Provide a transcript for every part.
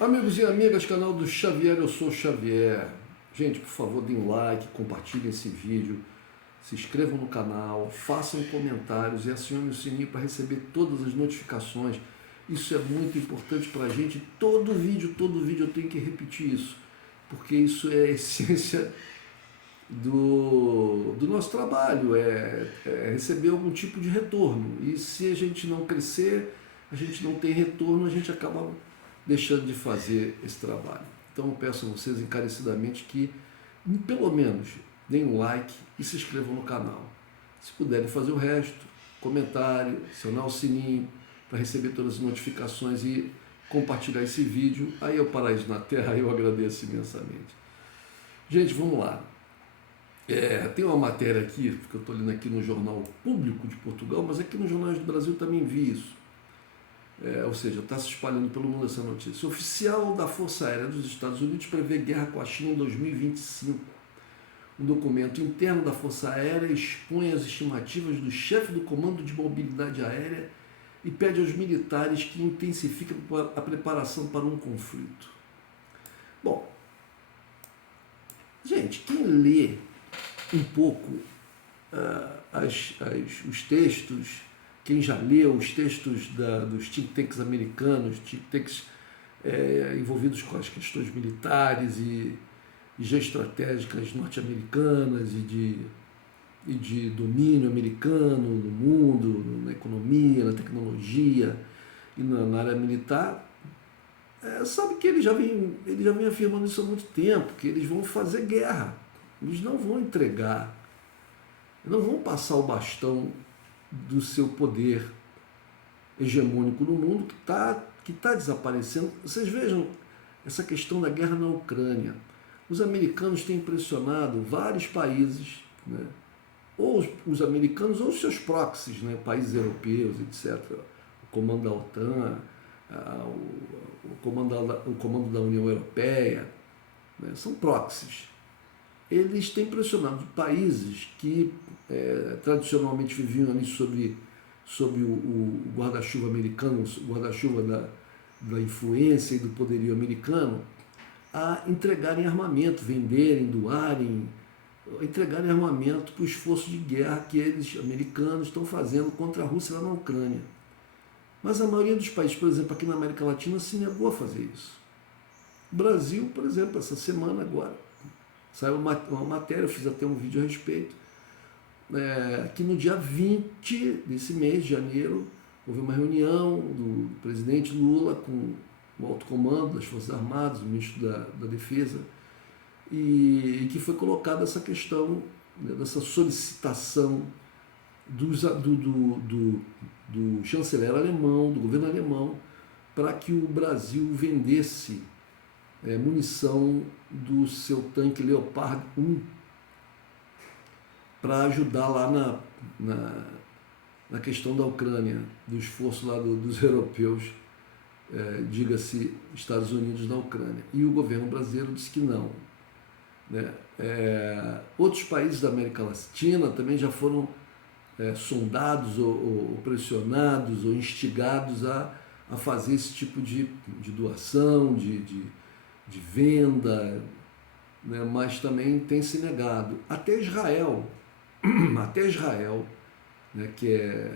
Amigos e amigas, canal do Xavier, eu sou o Xavier. Gente, por favor, deem um like, compartilhem esse vídeo, se inscrevam no canal, façam comentários e acionem o sininho para receber todas as notificações. Isso é muito importante para a gente. Todo vídeo eu tenho que repetir isso, porque isso é a essência do nosso trabalho, é receber algum tipo de retorno. E se a gente não crescer, a gente não tem retorno, a gente acaba deixando de fazer esse trabalho. Então eu peço a vocês encarecidamente que, pelo menos, deem um like e se inscrevam no canal. Se puderem fazer o resto, comentário, acionar o sininho para receber todas as notificações e compartilhar esse vídeo, aí é o paraíso na Terra, eu agradeço imensamente. Gente, vamos lá. Tem uma matéria aqui, que eu estou lendo aqui no Jornal Público de Portugal, mas aqui nos jornais do Brasil também vi isso. Ou seja, está se espalhando pelo mundo essa notícia. O oficial da Força Aérea dos Estados Unidos prevê guerra com a China em 2025. Um documento interno da Força Aérea expõe as estimativas do chefe do Comando de Mobilidade Aérea e pede aos militares que intensifiquem a preparação para um conflito. Bom, gente, quem lê um pouco os textos, quem já leu os textos dos think tanks americanos, think tanks envolvidos com as questões militares e geoestratégicas norte-americanas e de domínio americano no mundo, na economia, na tecnologia e na área militar, sabe que ele já vem afirmando isso há muito tempo, que eles vão fazer guerra, eles não vão entregar, não vão passar o bastão do seu poder hegemônico no mundo que tá desaparecendo. Vocês vejam essa questão da guerra na Ucrânia. Os americanos têm pressionado vários países, né? Ou os americanos ou os seus proxies, né? Países europeus, etc. O comando da OTAN, o comando da União Europeia, né? São proxies. Eles têm pressionado países que tradicionalmente viviam ali sob o guarda-chuva americano, o guarda-chuva da influência e do poderio americano, a entregarem armamento, venderem, doarem, entregarem armamento para o esforço de guerra que eles, americanos, estão fazendo contra a Rússia lá na Ucrânia. Mas a maioria dos países, por exemplo, aqui na América Latina, se negou a fazer isso. O Brasil, por exemplo, essa semana agora, saiu uma matéria, eu fiz até um vídeo a respeito, que no dia 20 desse mês de janeiro houve uma reunião do presidente Lula com o alto comando das Forças Armadas, o ministro da Defesa, e que foi colocada essa questão, né, dessa solicitação do chanceler alemão, do governo alemão, para que o Brasil vendesse munição do seu tanque Leopard 1 para ajudar lá na questão da Ucrânia, do esforço lá dos europeus, diga-se Estados Unidos na Ucrânia. E o governo brasileiro disse que não. Né? Outros países da América Latina também já foram sondados ou pressionados ou instigados a fazer esse tipo de doação, de venda, né? Mas também tem se negado. Até Israel, né, que é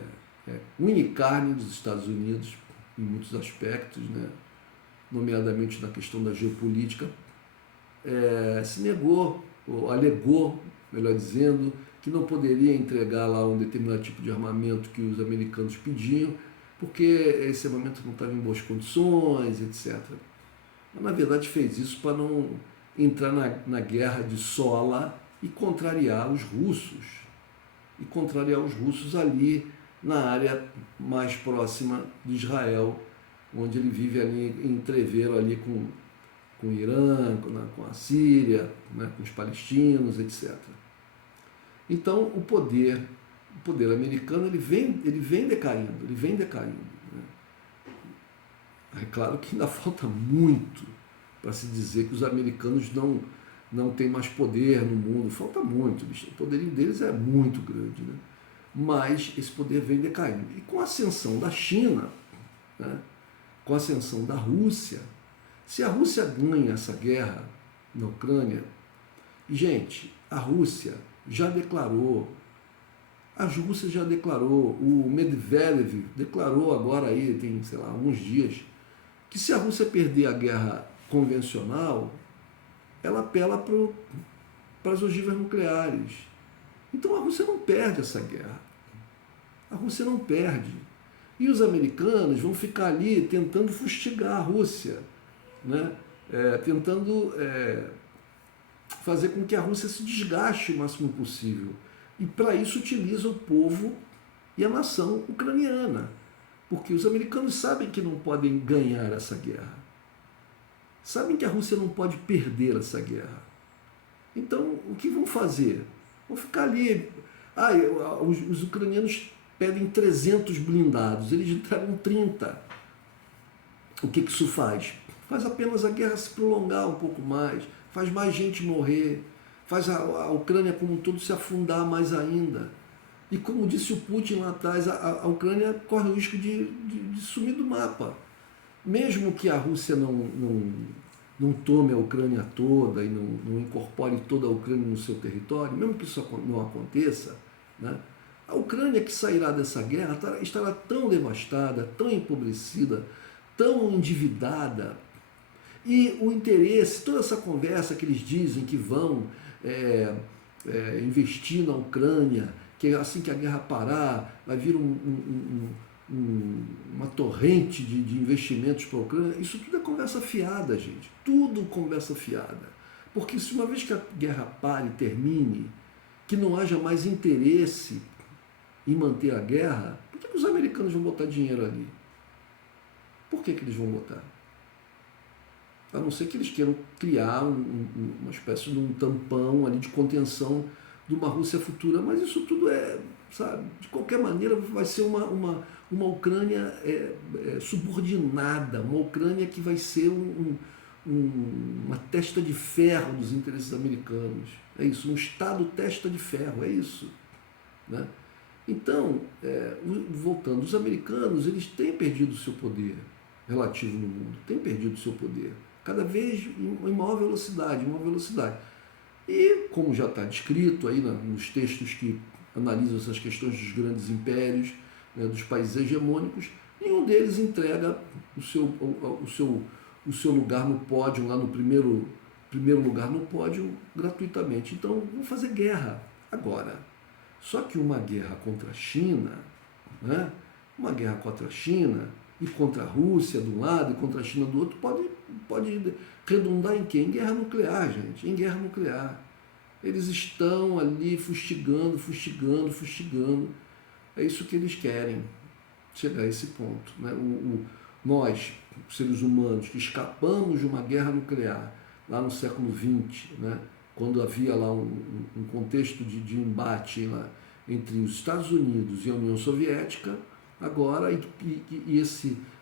unicarne dos Estados Unidos em muitos aspectos, né, nomeadamente na questão da geopolítica, se negou, ou alegou, melhor dizendo, que não poderia entregar lá um determinado tipo de armamento que os americanos pediam, porque esse armamento não estava em boas condições, etc. Mas, na verdade, fez isso para não entrar na guerra de sola e contrariar os russos. E contrariar os russos ali na área mais próxima de Israel, onde ele vive ali em entreveiro ali com o Irã, com a Síria, né, com os palestinos, etc. Então, o poder americano ele vem decaindo. Né? É claro que ainda falta muito para se dizer que os americanos não têm mais poder no mundo. Falta muito, o poderio deles é muito grande. Né? Mas esse poder vem decaindo. E com a ascensão da China, né, com a ascensão da Rússia, Se a Rússia ganha essa guerra na Ucrânia, e, gente, a Rússia já declarou, o Medvedev declarou agora aí, tem, sei lá, alguns dias, que se a Rússia perder a guerra convencional, ela apela para as ogivas nucleares. Então a Rússia não perde essa guerra. A Rússia não perde. E os americanos vão ficar ali tentando fustigar a Rússia, né? Tentando fazer com que a Rússia se desgaste o máximo possível. E para isso utiliza o povo e a nação ucraniana. Porque os americanos sabem que não podem ganhar essa guerra. Sabem que a Rússia não pode perder essa guerra. Então, o que vão fazer? Vão ficar ali. Os ucranianos pedem 300 blindados, eles entregam 30. O que isso faz? Faz apenas a guerra se prolongar um pouco mais, faz mais gente morrer, faz a Ucrânia como um todo se afundar mais ainda. E como disse o Putin lá atrás, a Ucrânia corre o risco de sumir do mapa. Mesmo que a Rússia não tome a Ucrânia toda e não incorpore toda a Ucrânia no seu território, mesmo que isso não aconteça, né, a Ucrânia que sairá dessa guerra estará tão devastada, tão empobrecida, tão endividada, e o interesse, toda essa conversa que eles dizem que vão investir na Ucrânia, que assim que a guerra parar, vai vir uma torrente de investimentos para a Ucrânia, isso tudo é conversa fiada, gente. Tudo conversa fiada. Porque se uma vez que a guerra pare e termine, que não haja mais interesse em manter a guerra, por que os americanos vão botar dinheiro ali? Por que eles vão botar? A não ser que eles queiram criar uma espécie de um tampão ali de contenção de uma Rússia futura, mas isso tudo sabe, de qualquer maneira vai ser uma Ucrânia subordinada, uma Ucrânia que vai ser uma testa de ferro dos interesses americanos. É isso, um Estado testa de ferro, é isso. Né? Então, voltando, os americanos eles têm perdido o seu poder relativo no mundo, têm perdido o seu poder, cada vez em maior velocidade, E, como já está descrito aí nos textos que analisam essas questões dos grandes impérios, né, dos países hegemônicos, nenhum deles entrega o seu lugar no pódio, lá no primeiro lugar no pódio, gratuitamente. Então, vão fazer guerra agora. Só que uma guerra contra a China, né, e contra a Rússia de um lado e contra a China do outro, pode redundar em quê? Em guerra nuclear, gente, em guerra nuclear. Eles estão ali fustigando. É isso que eles querem, chegar a esse ponto. Né? Nós, seres humanos, que escapamos de uma guerra nuclear lá no século XX, né? Quando havia lá um contexto de embate lá entre os Estados Unidos e a União Soviética, agora,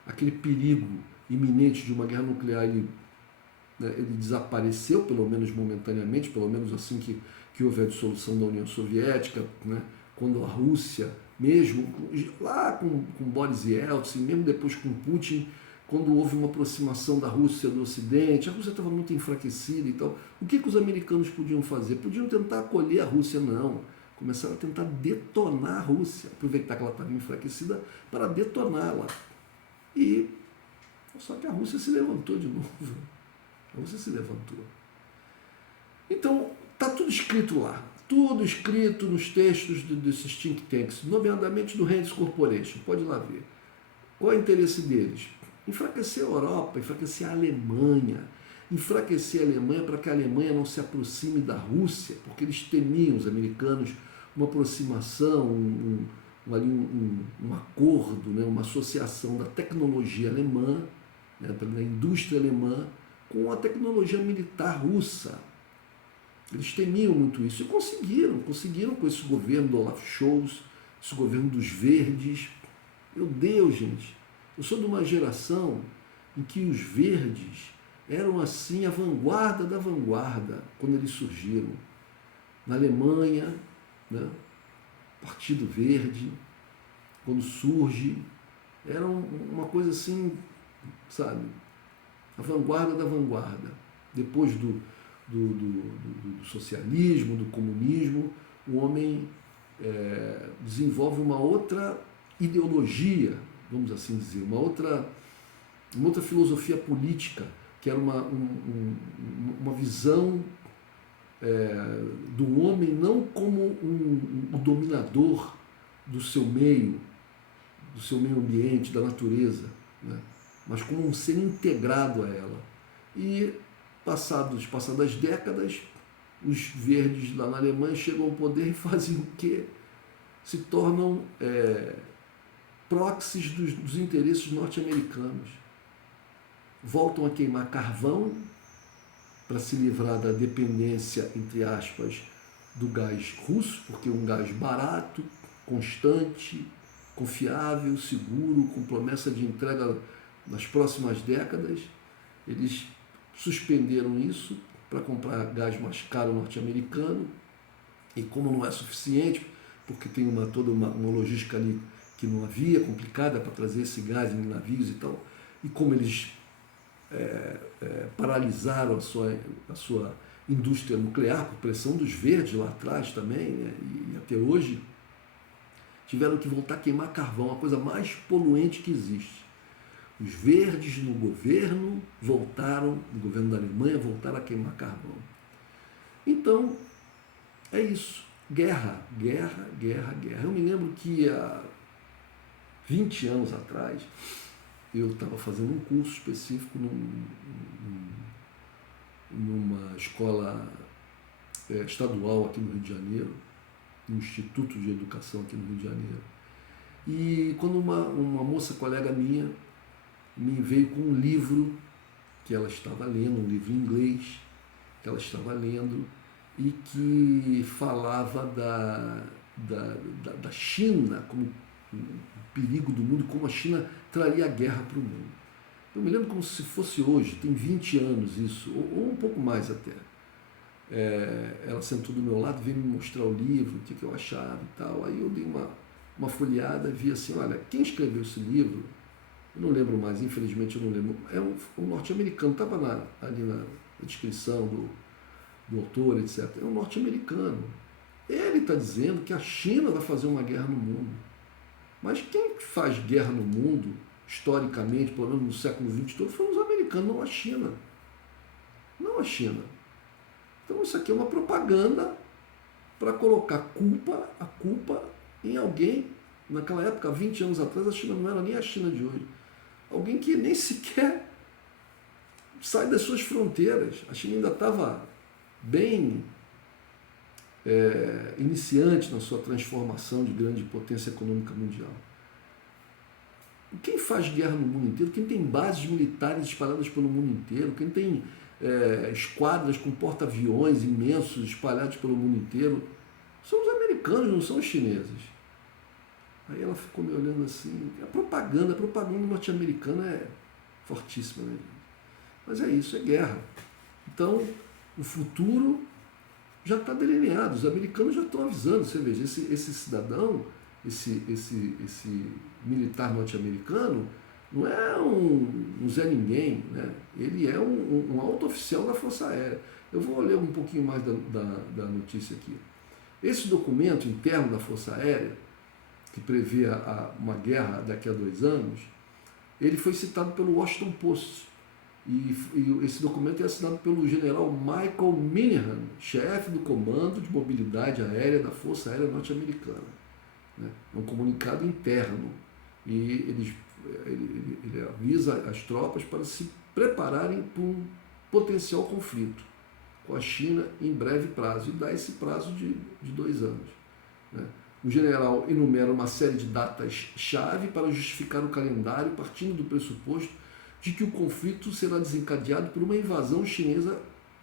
aquele perigo iminente de uma guerra nuclear, ele desapareceu, pelo menos momentaneamente, pelo menos assim que houve a dissolução da União Soviética, né? Quando a Rússia, mesmo lá com Boris Yeltsin, mesmo depois com Putin, quando houve uma aproximação da Rússia do Ocidente, a Rússia estava muito enfraquecida e tal. O que os americanos podiam fazer? Podiam tentar acolher a Rússia? Não. Começaram a tentar detonar a Rússia, aproveitar que ela estava enfraquecida para detoná-la. Só que a Rússia se levantou de novo. A Rússia se levantou. Então, está tudo escrito lá. Tudo escrito nos textos desses think tanks, nomeadamente do Hands Corporation. Pode ir lá ver. Qual é o interesse deles? Enfraquecer a Europa, enfraquecer a Alemanha. Enfraquecer a Alemanha para que a Alemanha não se aproxime da Rússia, porque eles temiam, os americanos, uma aproximação, um acordo, né, uma associação da tecnologia alemã, né, da indústria alemã, com a tecnologia militar russa. Eles temiam muito isso e conseguiram com esse governo do Olaf Scholz, esse governo dos verdes. Meu Deus, gente, eu sou de uma geração em que os verdes eram assim a vanguarda da vanguarda quando eles surgiram. Na Alemanha, né, Partido Verde, quando surge, era uma coisa assim, sabe, a vanguarda da vanguarda. Depois do socialismo, do comunismo, o homem desenvolve uma outra ideologia, vamos assim dizer, uma outra filosofia política, que era uma visão do homem não como o dominador do seu meio ambiente, da natureza, né? Mas como um ser integrado a ela. E passadas décadas, os verdes lá na Alemanha chegam ao poder e fazem o quê? Se tornam proxies dos interesses norte-americanos. Voltam a queimar carvão para se livrar da dependência, entre aspas, do gás russo, porque é um gás barato, constante, confiável, seguro, com promessa de entrega nas próximas décadas. Eles suspenderam isso para comprar gás mais caro norte-americano, e como não é suficiente, porque tem toda uma logística ali que não havia, complicada para trazer esse gás em navios e tal, e como eles paralisaram a sua indústria nuclear, por pressão dos verdes lá atrás também, né, e até hoje, tiveram que voltar a queimar carvão, a coisa mais poluente que existe. Os verdes no governo da Alemanha, voltaram a queimar carvão. Então, é isso. Guerra, guerra, guerra, guerra. Eu me lembro que há 20 anos atrás, eu estava fazendo um curso específico numa escola estadual aqui no Rio de Janeiro, no Instituto de Educação aqui no Rio de Janeiro. E quando uma moça colega minha me veio com um livro que ela estava lendo, um livro em inglês que ela estava lendo, e que falava da China como o perigo do mundo, como a China traria a guerra para o mundo. Eu me lembro como se fosse hoje, tem 20 anos isso, ou um pouco mais até. Ela sentou do meu lado, veio me mostrar o livro, o que eu achava e tal. Aí eu dei uma folheada e vi assim, olha, quem escreveu esse livro, eu não lembro mais, infelizmente eu não lembro, é um norte-americano, estava ali na descrição do autor, etc. É um norte-americano. Ele está dizendo que a China vai fazer uma guerra no mundo. Mas quem faz guerra no mundo, historicamente, pelo menos no século XX todo, foram os americanos, não a China. Não a China. Então isso aqui é uma propaganda para colocar a culpa em alguém. Naquela época, 20 anos atrás, a China não era nem a China de hoje. Alguém que nem sequer sai das suas fronteiras. A China ainda estava bem iniciante na sua transformação de grande potência econômica mundial. Quem faz guerra no mundo inteiro, quem tem bases militares espalhadas pelo mundo inteiro, quem tem esquadras com porta-aviões imensos espalhados pelo mundo inteiro, são os americanos, não são os chineses. Aí ela ficou me olhando assim, a propaganda norte-americana é fortíssima, né? Mas é isso, é guerra. Então, o futuro já está delineado, os americanos já estão avisando, você veja, esse cidadão, esse militar norte-americano, não é um Zé Ninguém, né? Ele é um alto oficial da Força Aérea. Eu vou ler um pouquinho mais da notícia aqui. Esse documento interno da Força Aérea, que prevê uma guerra daqui a 2 anos, ele foi citado pelo Washington Post. E esse documento é assinado pelo general Michael Minihan, chefe do Comando de Mobilidade Aérea da Força Aérea Norte-Americana. Né? É um comunicado interno. E ele avisa as tropas para se prepararem para um potencial conflito com a China em breve prazo, e dá esse prazo de 2 anos. Né? O general enumera uma série de datas-chave para justificar o calendário, partindo do pressuposto de que o conflito será desencadeado por uma invasão chinesa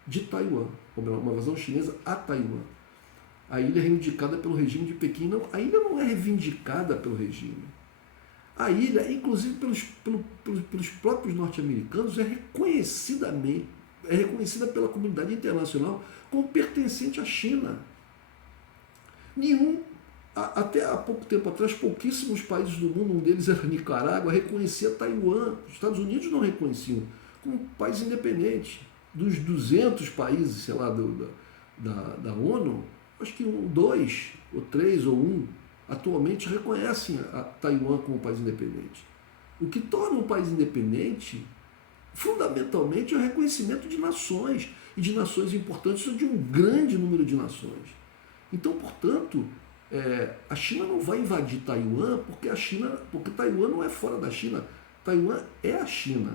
de Taiwan, ou melhor, uma invasão chinesa a Taiwan. A ilha é reivindicada pelo regime de Pequim. Não, a ilha não é reivindicada pelo regime. A ilha, inclusive pelos próprios norte-americanos, é reconhecida pela comunidade internacional como pertencente à China. Até há pouco tempo atrás, pouquíssimos países do mundo, um deles era Nicarágua, reconhecia Taiwan. Os Estados Unidos não reconheciam como um país independente. Dos 200 países, sei lá, da ONU, acho que dois, ou três, ou um, atualmente reconhecem a Taiwan como um país independente. O que torna um país independente, fundamentalmente, é o reconhecimento de nações, e de nações importantes, de um grande número de nações. Então, portanto, a China não vai invadir Taiwan porque Taiwan não é fora da China. Taiwan é a China.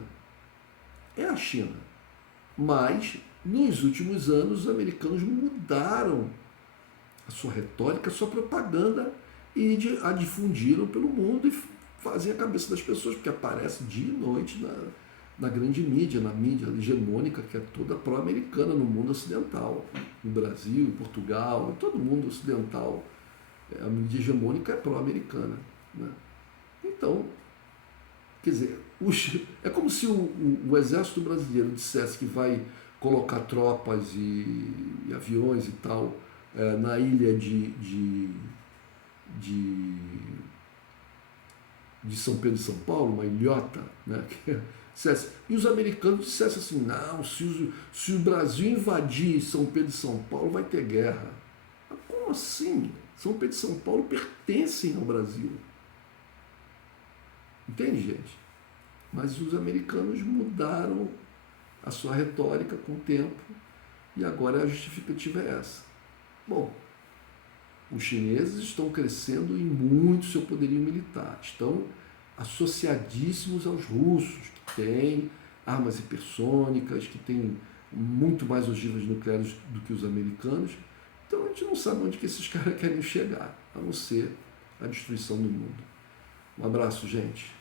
É a China. Mas, nos últimos anos, os americanos mudaram a sua retórica, a sua propaganda e a difundiram pelo mundo e fazem a cabeça das pessoas, porque aparece dia e noite na grande mídia, na mídia hegemônica, que é toda pró-americana no mundo ocidental, no Brasil, em Portugal, em todo mundo ocidental. A mídia hegemônica é pró-americana. Né? Então, quer dizer, é como se o exército brasileiro dissesse que vai colocar tropas e aviões e tal na ilha de São Pedro e São Paulo, uma ilhota, né? E os americanos dissessem assim, não, se o Brasil invadir São Pedro e São Paulo, vai ter guerra. Mas como assim? São Pedro e São Paulo pertencem ao Brasil. Entende, gente? Mas os americanos mudaram a sua retórica com o tempo e agora a justificativa é essa. Bom, os chineses estão crescendo em muito seu poderio militar, estão associadíssimos aos russos, que têm armas hipersônicas, que têm muito mais ogivas nucleares do que os americanos. Então a gente não sabe onde que esses caras querem chegar, a não ser a destruição do mundo. Um abraço, gente.